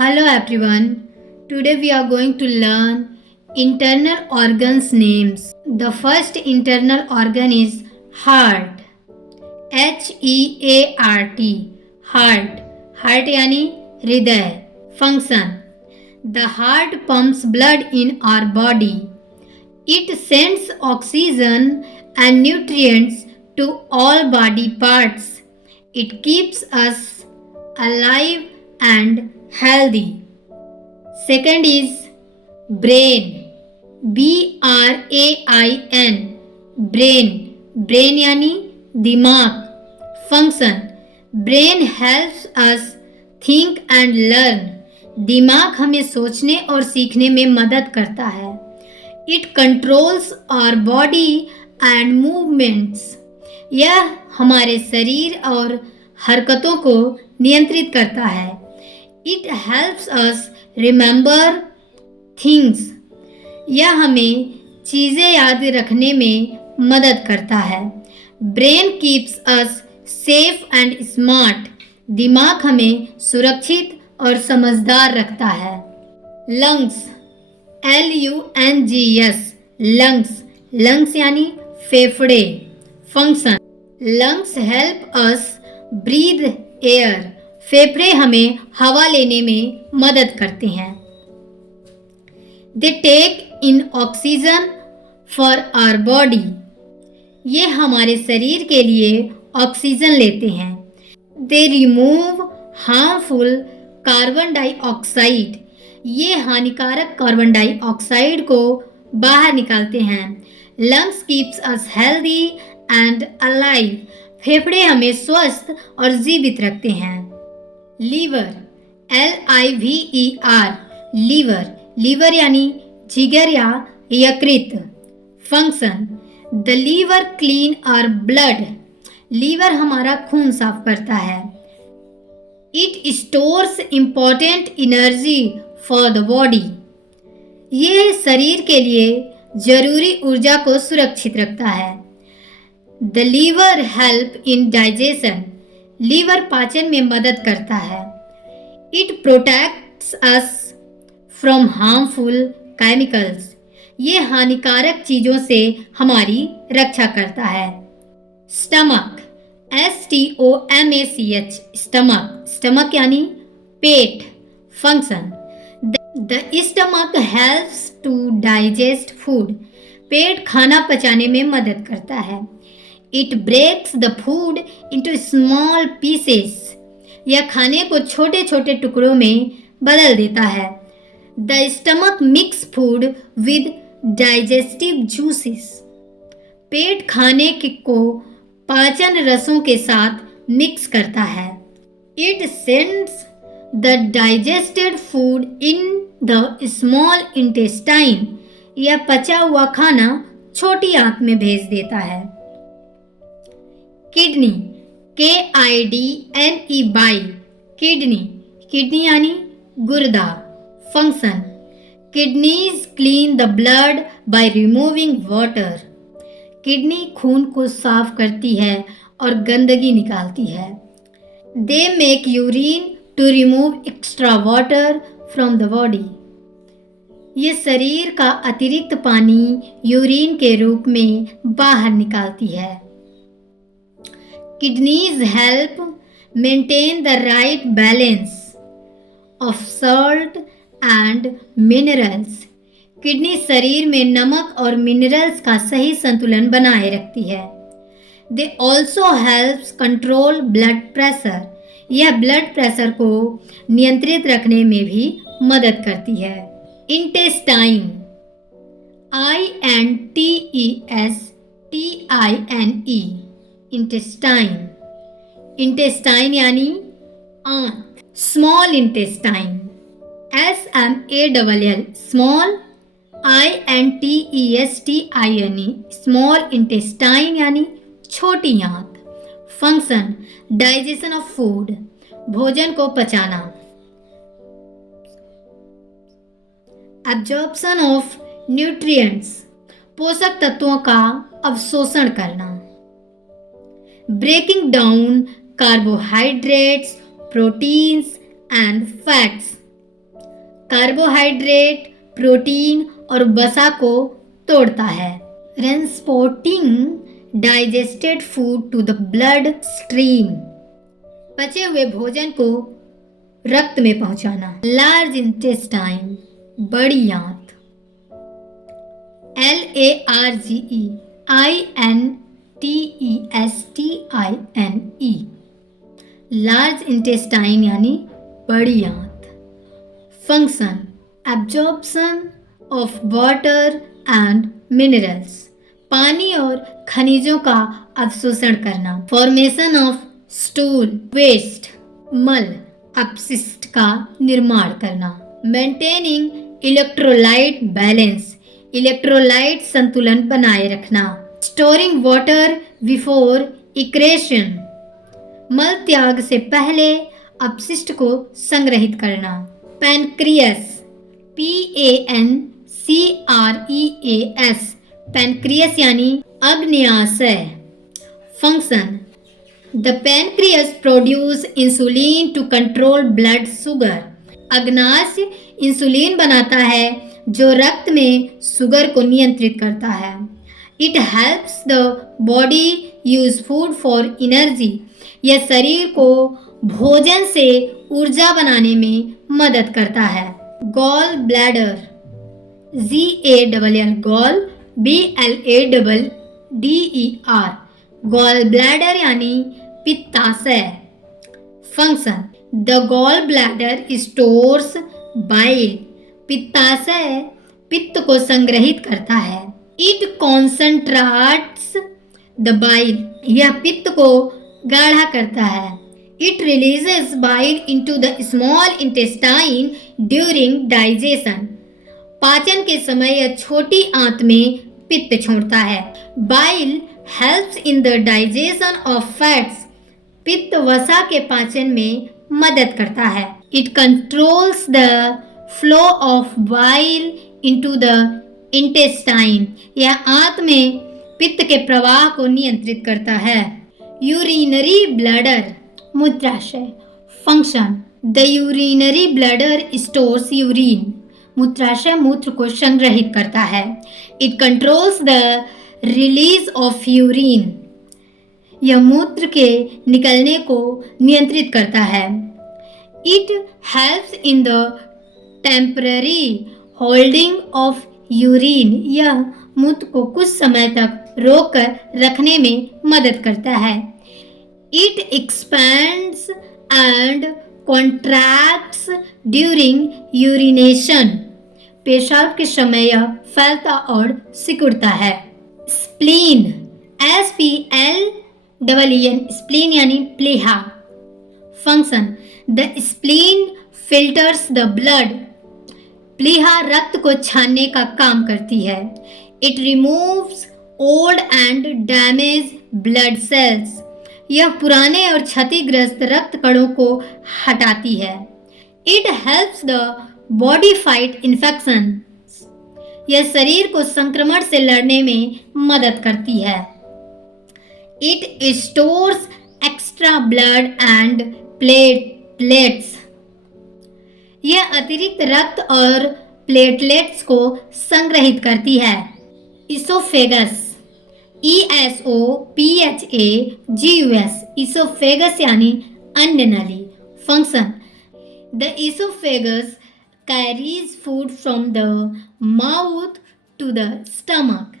Hello everyone. Today we are going to learn internal organs names. The first internal organ is heart. HEART. Heart. Heart यानी हृदय. Function. The heart pumps blood in our body. It sends oxygen and nutrients to all body parts. It keeps us alive and healthy. Second is brain. BRAIN. Brain. Brain यानी दिमाग. Function. Brain helps us think and learn. दिमाग हमें सोचने और सीखने में मदद करता है. It controls our body and movements. यह हमारे शरीर और हरकतों को नियंत्रित करता है. It helps us remember things. यह हमें चीज़ें याद रखने में मदद करता है. Brain keeps us safe and smart. दिमाग हमें सुरक्षित और समझदार रखता है. Lungs. LUNGS. Lungs. Lungs यानी फेफड़े. Function. Lungs help us breathe air. फेफड़े हमें हवा लेने में मदद करते हैं. They take in oxygen for our body. ये हमारे शरीर के लिए ऑक्सीजन लेते हैं. They remove harmful carbon dioxide. ये हानिकारक कार्बन डाइऑक्साइड को बाहर निकालते हैं. Lungs keeps us healthy and alive. फेफड़े हमें स्वस्थ और जीवित रखते हैं. लीवर. LIVER. लीवर. लीवर यानी जिगर या यकृत. Function. The liver clean our blood. Liver हमारा खून साफ करता है. It stores important energy for the body. ये शरीर के लिए जरूरी ऊर्जा को सुरक्षित रखता है. The liver help in digestion. Liver पाचन में मदद करता है. It protects us from harmful chemicals. ये हानिकारक चीज़ों से हमारी रक्षा करता है. स्टमक. STOMACH. स्टमक. स्टमक यानी पेट. Function. The stomach helps to digest food. पेट खाना पचाने में मदद करता है. It breaks the food into small pieces. यह खाने को छोटे छोटे टुकड़ों में बदल देता है. The stomach mix food with digestive juices. पेट खाने को पाचन रसों के साथ मिक्स करता है. It sends the digested food in the small intestine. यह पचा हुआ खाना छोटी आंत में भेज देता है. किडनी. KIDNEY. किडनी. किडनी यानी गुर्दा. Function. Kidneys clean the blood by removing water. Kidney खून को साफ करती है और गंदगी निकालती है. They make urine to remove extra water from the body. ये शरीर का अतिरिक्त पानी यूरिन के रूप में बाहर निकालती है. Kidneys help maintain the right balance of salt and minerals. Kidney शरीर में नमक और मिनरल्स का सही संतुलन बनाए रखती है. They also helps control blood pressure. यह ब्लड प्रेशर को नियंत्रित रखने में भी मदद करती है. Intestine. INTESTINE. इंटेस्टाइन. इंटेस्टाइन यानी आंत. Small intestine. SMALL. Small. INTESTINE. Small intestine यानी छोटी आंत. फंक्शन. Digestion of food. भोजन को पचाना. Absorption of nutrients. पोषक तत्वों का अवशोषण करना. breaking down carbohydrates, proteins and fats. Carbohydrate, protein और वसा को तोड़ता है। Transporting digested food to the blood stream, पचे हुए भोजन को रक्त में पहुंचाना। लार्ज इंटेस्टाइन, बड़ी आंत। LARGEINTESTINE, लार्ज इंटेस्टाइन यानी बड़ी आंत। Function, absorption of water and minerals, पानी और खनिजों का अवशोषण करना। फॉर्मेशन ऑफ स्टूल, वेस्ट, मल, अपशिष्ट का निर्माण करना। मेंटेनिंग इलेक्ट्रोलाइट बैलेंस, इलेक्ट्रोलाइट संतुलन बनाए रखना। स्टोरिंग वाटर बिफोर इक्रेशन, मल त्याग से पहले अपशिष्ट को संग्रहित करना। पैनक्रियस, PANCREAS, पैनक्रियस यानी अग्न्याशय। Function, the pancreas produce insulin to control blood sugar, अग्नाशय इंसुलिन बनाता है जो रक्त में शुगर को नियंत्रित करता है। It helps the body use food for energy, यह शरीर को भोजन से ऊर्जा बनाने में मदद करता है। Gall bladder, GALL, gall, BLADDER, gall bladder यानी पित्ताशय। Function, the gall bladder stores bile, पित्ताशय पित्त को संग्रहित करता है। इट कॉन्सेंट्रेट्स द बाइल, यह पित्त को गाढ़ा करता है। It releases bile into the small intestine during digestion, पाचन के समय यह छोटी आंत में पित्त छोड़ता है। Bile helps in the digestion of fats, पित्त वसा के पाचन में मदद करता है। It controls the flow of bile into the intestine, यह आंत में पित्त के प्रवाह को नियंत्रित करता है। यूरिनरी ब्लैडर, मूत्राशय। Function, the urinary bladder stores urine, मूत्राशय मूत्र को संग्रहित करता है। It controls the release of urine, यह मूत्र के निकलने को नियंत्रित करता है। It helps in the temporary holding of urine, यह मूत्र को कुछ समय तक रोक कर रखने में मदद करता है। It expands and contracts during urination, पेशाब के समय यह फैलता और सिकुड़ता है। स्प्लीन, SPLEEN, स्प्लीन यानी प्लीहा। Function, the spleen filters the blood, प्लीहा रक्त को छानने का काम करती है। It removes old and damage blood cells, यह पुराने और क्षतिग्रस्त रक्त कणों को हटाती है। It helps the body fight infection, यह शरीर को संक्रमण से लड़ने में मदद करती है। It stores extra blood and platelets, यह अतिरिक्त रक्त और प्लेटलेट्स को संग्रहित करती है। इसोफेगस, ESOPHAGUS, इसोफेगस यानी अन्न नली। Function, the oesophagus carries food from the mouth to the stomach,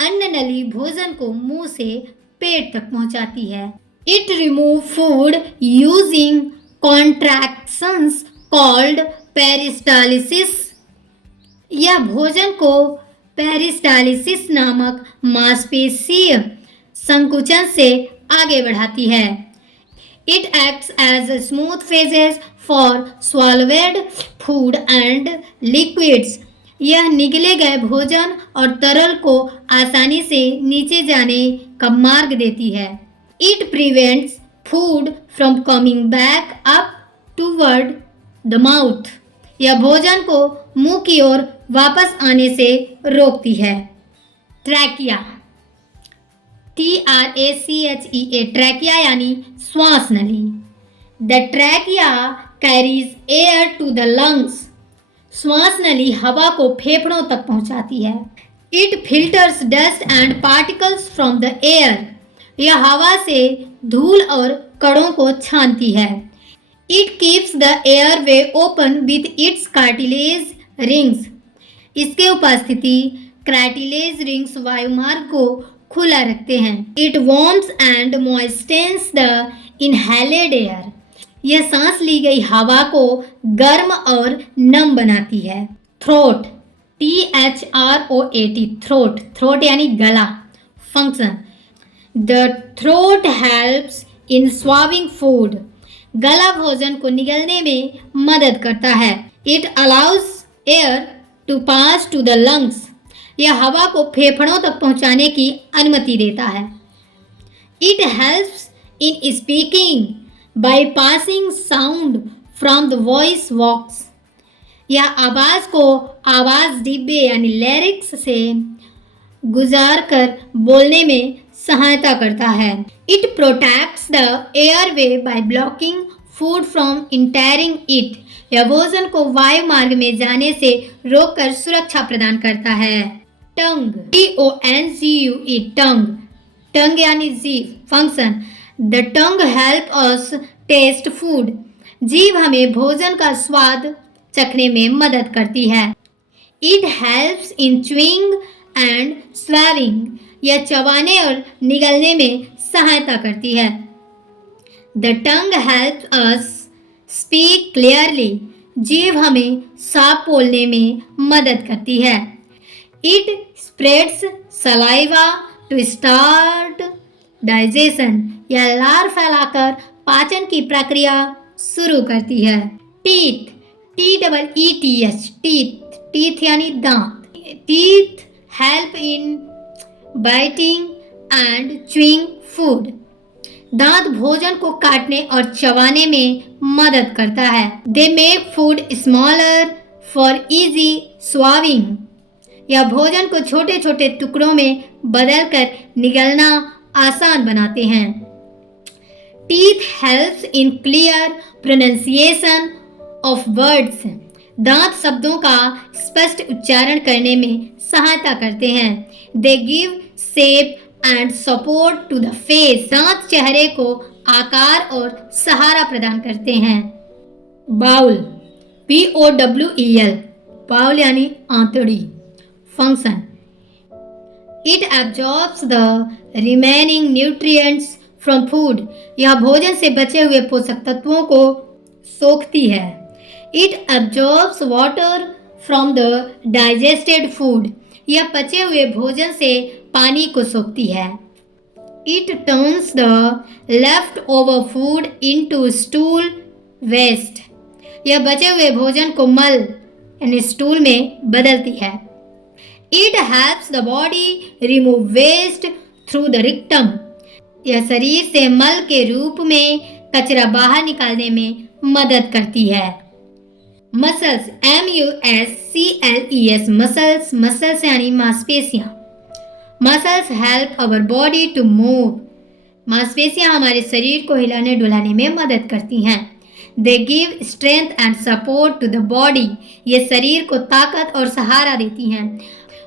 अन्न नली भोजन को मुंह से पेट तक पहुंचाती है। It remove food using contractions called peristalsis, यह भोजन को पेरिस्टालिसिस नामक मांसपेशीय संकुचन से आगे बढ़ाती है। It acts as smooth phases for swallowed food and liquids, यह निगले गए भोजन और तरल को आसानी से नीचे जाने का मार्ग देती है। It prevents food from coming back up toward the mouth, यह भोजन को मुंह की ओर वापस आने से रोकती है। ट्रैकिया, TRACHEA, ट्रैकिया यानी श्वास नली। The trachea carries air to the lungs, श्वास नली हवा को फेफड़ों तक पहुंचाती है। It filters dust and particles from the air. यह हवा से धूल और कणों को छानती है। It keeps the airway open with its cartilage rings. इसके उपस्थिति कार्टिलेज रिंग्स वायुमार्ग को खुला रखते हैं। It warms and moistens the inhaled air. यह सांस ली गई हवा को गर्म और नम बनाती है। थ्रोट, THROAT, थ्रोट, थ्रोट यानी गला। Function, the throat helps in swallowing food. गला भोजन को निगलने में मदद करता है। It allows air to pass to the lungs. यह हवा को फेफड़ों तक पहुंचाने की अनुमति देता है। It helps in speaking by passing sound from the voice box. यह आवाज़ को आवाज़ डिब्बे यानी लैरिक्स से गुजार कर बोलने में सहायता करता है। It protects the airway by blocking food from entering it. यह भोजन को वायु मार्ग में जाने से रोककर सुरक्षा प्रदान करता है। टंग, TONGUE, टंग, टंग यानी जीभ। Function, the tongue help us taste food. जीभ हमें भोजन का स्वाद चखने में मदद करती है। It helps in chewing and swallowing. यह चबाने और निगलने में सहायता करती है। The tongue helps us speak clearly. जीभ हमें साफ बोलने में मदद करती है। It spreads saliva to start digestion. यह लार फैलाकर पाचन की प्रक्रिया शुरू करती है। टीथ, TEETH, टीथ, टीथ यानी दांत। Teeth help in biting and chewing food. दांत भोजन को काटने और चबाने में मदद करता है। They make food smaller for easy swallowing. यह भोजन को छोटे छोटे टुकड़ों में बदलकर निगलना आसान बनाते हैं। Teeth helps in clear pronunciation of words. दांत शब्दों का स्पष्ट उच्चारण करने में सहायता करते हैं। They give shape and support to the face. दांत चेहरे को आकार और सहारा प्रदान करते हैं। बाउल, BOWEL, बाउल यानी आंतड़ी। Function, it absorbs the remaining nutrients from food. यह भोजन से बचे हुए पोषक तत्वों को सोखती है। It absorbs water from the digested food. यह पचे हुए भोजन से पानी को सोखती है। It turns the leftover food into stool waste. यह बचे हुए भोजन को मल यानी स्टूल में बदलती है। It helps the body remove waste through the rectum. यह शरीर से मल के रूप में कचरा बाहर निकालने में मदद करती है। मसल्स, MUSCLES, मसल्स, मसल्स यानी मांसपेशियां। Muscles help our body to move. मांसपेशियां हमारे शरीर को हिलाने डुलाने में मदद करती हैं। They give strength and support to the body. ये शरीर को ताकत और सहारा देती हैं।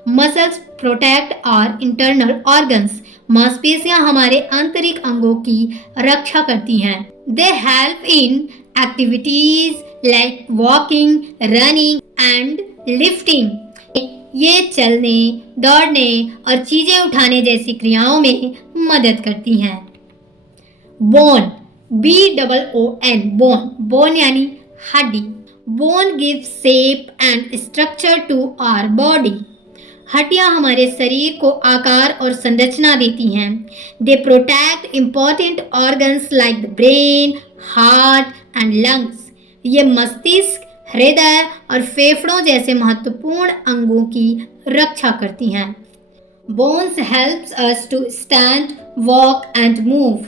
Muscles protect our internal organs. मांसपेशियां हमारे आंतरिक अंगों की रक्षा करती हैं। They help in activities like walking, running and lifting. ये चलने, दौड़ने और चीजें उठाने जैसी क्रियाओं में मदद करती हैं। बोन, BOON, बोन, बोन यानी हड्डी। Bone gives shape and structure to our body. हड्डियां हमारे शरीर को आकार और संरचना देती हैं। They protect important organs like the brain, heart and lungs. ये मस्तिष्क, हृदय और फेफड़ों जैसे महत्वपूर्ण अंगों की रक्षा करती हैं। Bones helps us to stand, walk and move.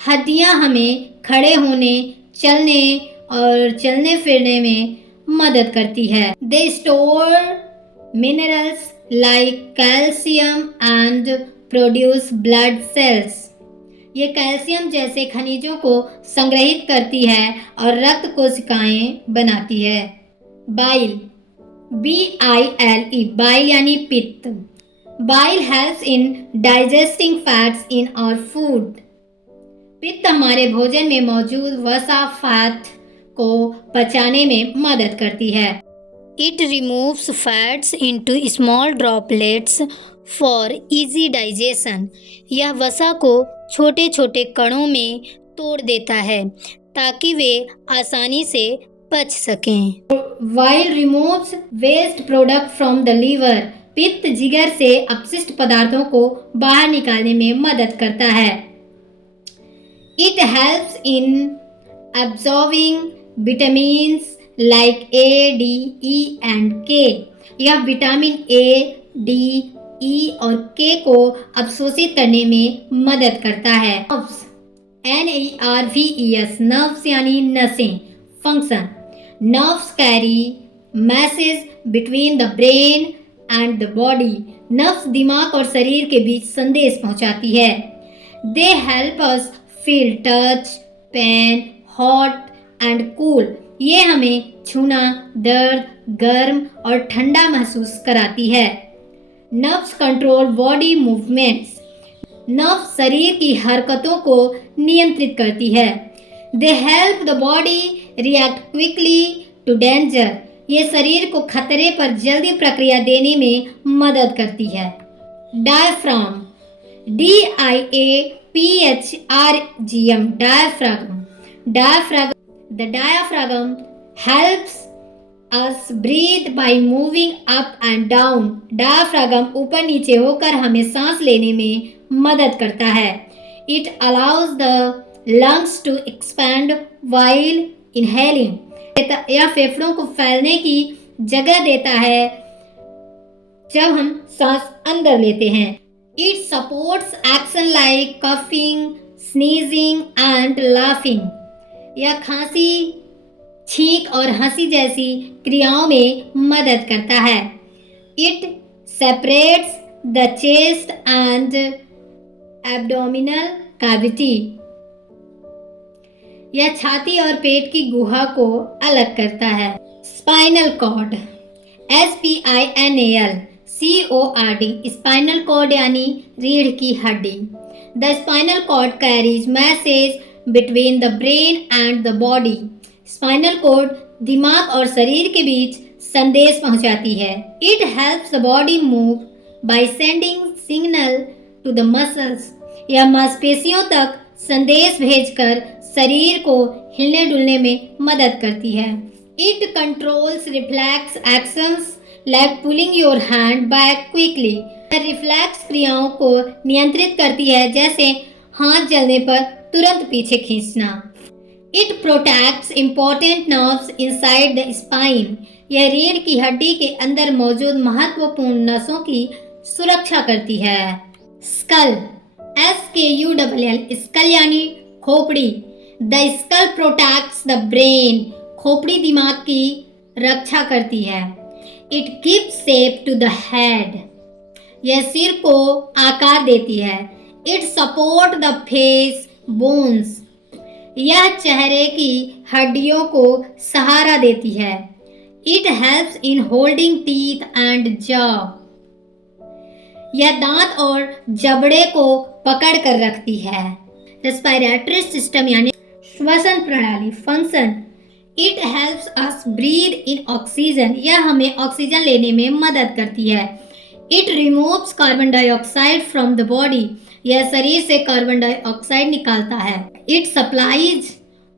हड्डियां हमें खड़े होने, चलने और चलने फिरने में मदद करती है। They store minerals like calcium and produce blood cells. ये कैल्शियम जैसे खनिजों को संग्रहित करती है और रक्त कोशिकाएं बनाती है। बाइल, BILE, बाइल यानी पित्त। Bile helps in digesting fats in our food. पित्त हमारे भोजन में मौजूद वसा फैट को पचाने में मदद करती है। It removes fats into small droplets for easy digestion. यह वसा को छोटे छोटे कणों में तोड़ देता है ताकि वे आसानी से पच सकें। Bile removes waste product from the liver. पित्त जिगर से अपशिष्ट पदार्थों को बाहर निकालने में मदद करता है। It helps in absorbing vitamins like A, D, E and K। यह विटामिन A, D, E और K को अवशोषित करने में मदद करता है। NERVES, नर्व्स यानी नसें। Function, nerves carry message between the brain and the body. Nerves दिमाग और शरीर के बीच संदेश पहुंचाती है। They help us feel touch, pain, hot and cool. ये हमें छूना, दर्द, गर्म और ठंडा महसूस कराती है। Nerves control body movements. Nerves शरीर की हरकतों को नियंत्रित करती है। They help the body react quickly to danger. ये शरीर को खतरे पर जल्दी प्रक्रिया देने में मदद करती है। Diaphragm, DIAPHRGM, diaphragm. Diaphragm, the diaphragm helps us breathe by moving up and down। Diaphragm ऊपर नीचे होकर हमें सांस लेने में मदद करता है। It allows the lungs to expand while inhaling। यह फेफड़ों को फैलने की जगह देता है जब हम सांस अंदर लेते हैं। It supports action like coughing, sneezing and laughing। यह खांसी, छींक और हंसी जैसी क्रियाओं में मदद करता है। It separates the chest and abdominal cavity। यह छाती और पेट की गुहा को अलग करता है। Spinal cord, SPINAL CORD, spinal cord यानी रीढ़ की हड्डी। The spinal cord carries message between the brain and the body. Spinal cord दिमाग और शरीर के बीच संदेश पहुंचाती है। It helps the body move by sending signal to the muscles. यह मांसपेशियों तक संदेश भेजकर शरीर को हिलने डुलने में मदद करती है। It controls reflex actions like pulling your hand back quickly. Reflex क्रियाओं को नियंत्रित करती है, जैसे हाथ जलने पर तुरंत पीछे खींचना। It protects important nerves inside the spine. यह रीढ़ की हड्डी के अंदर मौजूद महत्वपूर्ण नसों की सुरक्षा करती है। स्कल, SKULL, स्कल यानी खोपड़ी। The skull protects the brain. खोपड़ी दिमाग की रक्षा करती है। It gives shape to the head. यह सिर को आकार देती है। It support the face bones. यह चेहरे की हड्डियों को सहारा देती है। It helps in holding teeth and jaw. यह दांत और जबड़े को पकड़ कर रखती है। रेस्पिरेटरी सिस्टम यानी श्वसन प्रणाली। Function, it helps us breathe in oxygen. यह हमें ऑक्सीजन लेने में मदद करती है। It removes carbon dioxide from the body. यह शरीर से कार्बन डाइऑक्साइड निकालता है। It supplies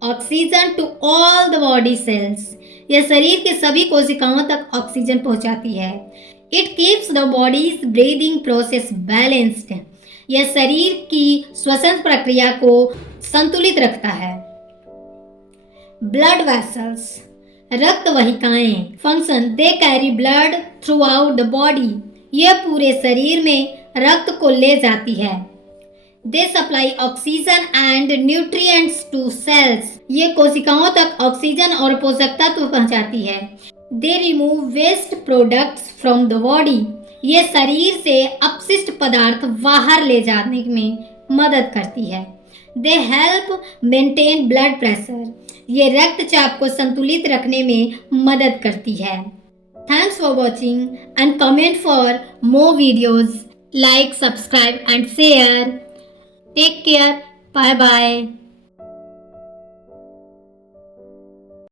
oxygen to all the body cells. यह शरीर के सभी कोशिकाओं तक ऑक्सीजन पहुंचाती है। It keeps the body's breathing process balanced. यह शरीर की श्वसन प्रक्रिया को संतुलित रखता है। ब्लड वेसल्स, रक्त वाहिकाएं। Function, they carry blood throughout the body. यह पूरे शरीर में रक्त को ले जाती है। They supply oxygen and nutrients to cells. ये कोशिकाओं तक ऑक्सीजन और पोषक तत्व पहुंचाती है। They remove waste products from the body. ये शरीर से अपशिष्ट पदार्थ बाहर ले जाने में मदद करती है। They help maintain blood pressure. ये रक्तचाप को संतुलित रखने में मदद करती है। Thanks for watching and comment for more videos. Like, subscribe and share. Take care. Bye bye.